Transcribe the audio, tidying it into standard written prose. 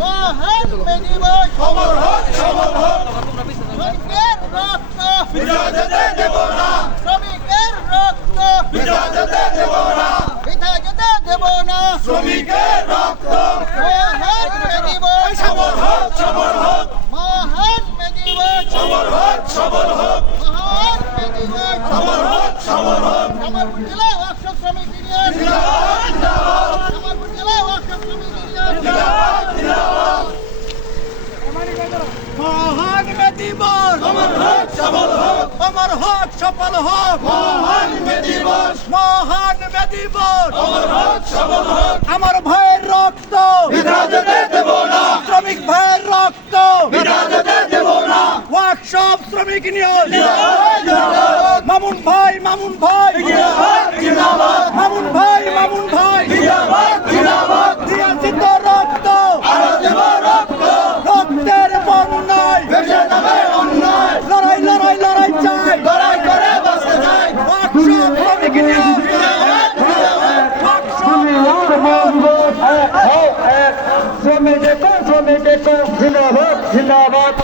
মহান মে দিবস অমর হোক সবল হোক শ্রমিকের রক্ত বিজয় যেতে দেব না শ্রমিকের রক্ত বিজয় যেতে দেব না বৃথা যেতে দেব না শ্রমিকের রক্ত মহান মে দিবস সবল হোক মহান মে দিবস সবল হোক মহান মে দিবস সবল হোক জামালপুর জেলা ওয়ার্কশপ শ্রমিক ইউনিয়ন জামালপুর জেলা ওয়ার্কশপ শ্রমিক ইউনিয়ন মহান মে দিবস অমর হোক সবল হোক অমর হোক সফল হোক মহান মে দিবস মহান মে দিবস অমর হোক সবল হোক আমার ভাইয়ের রক্ত বিধা যেতে দেব না শ্রমিক ভাইয়ের রক্ত বিধা যেতে দেব না ওয়ার্কশপ শ্রমিক ইউনিয়ন মামুন ভাই মামুন ভাই জিন্দাবাদ মামুন ভাই জিন্দাবাদ দিয়েছি তো রক্ত আরো দেব রক্ত রক্তের বন্যায় ভেসে যাবে অন্যায় লড়াই চাই লড়াই করে বাঁচতে চাই ওয়ার্কশপ শ্রমিক ইউনিয়ন শ্রমিক জিন্দাবাদ জিন্দাবাদ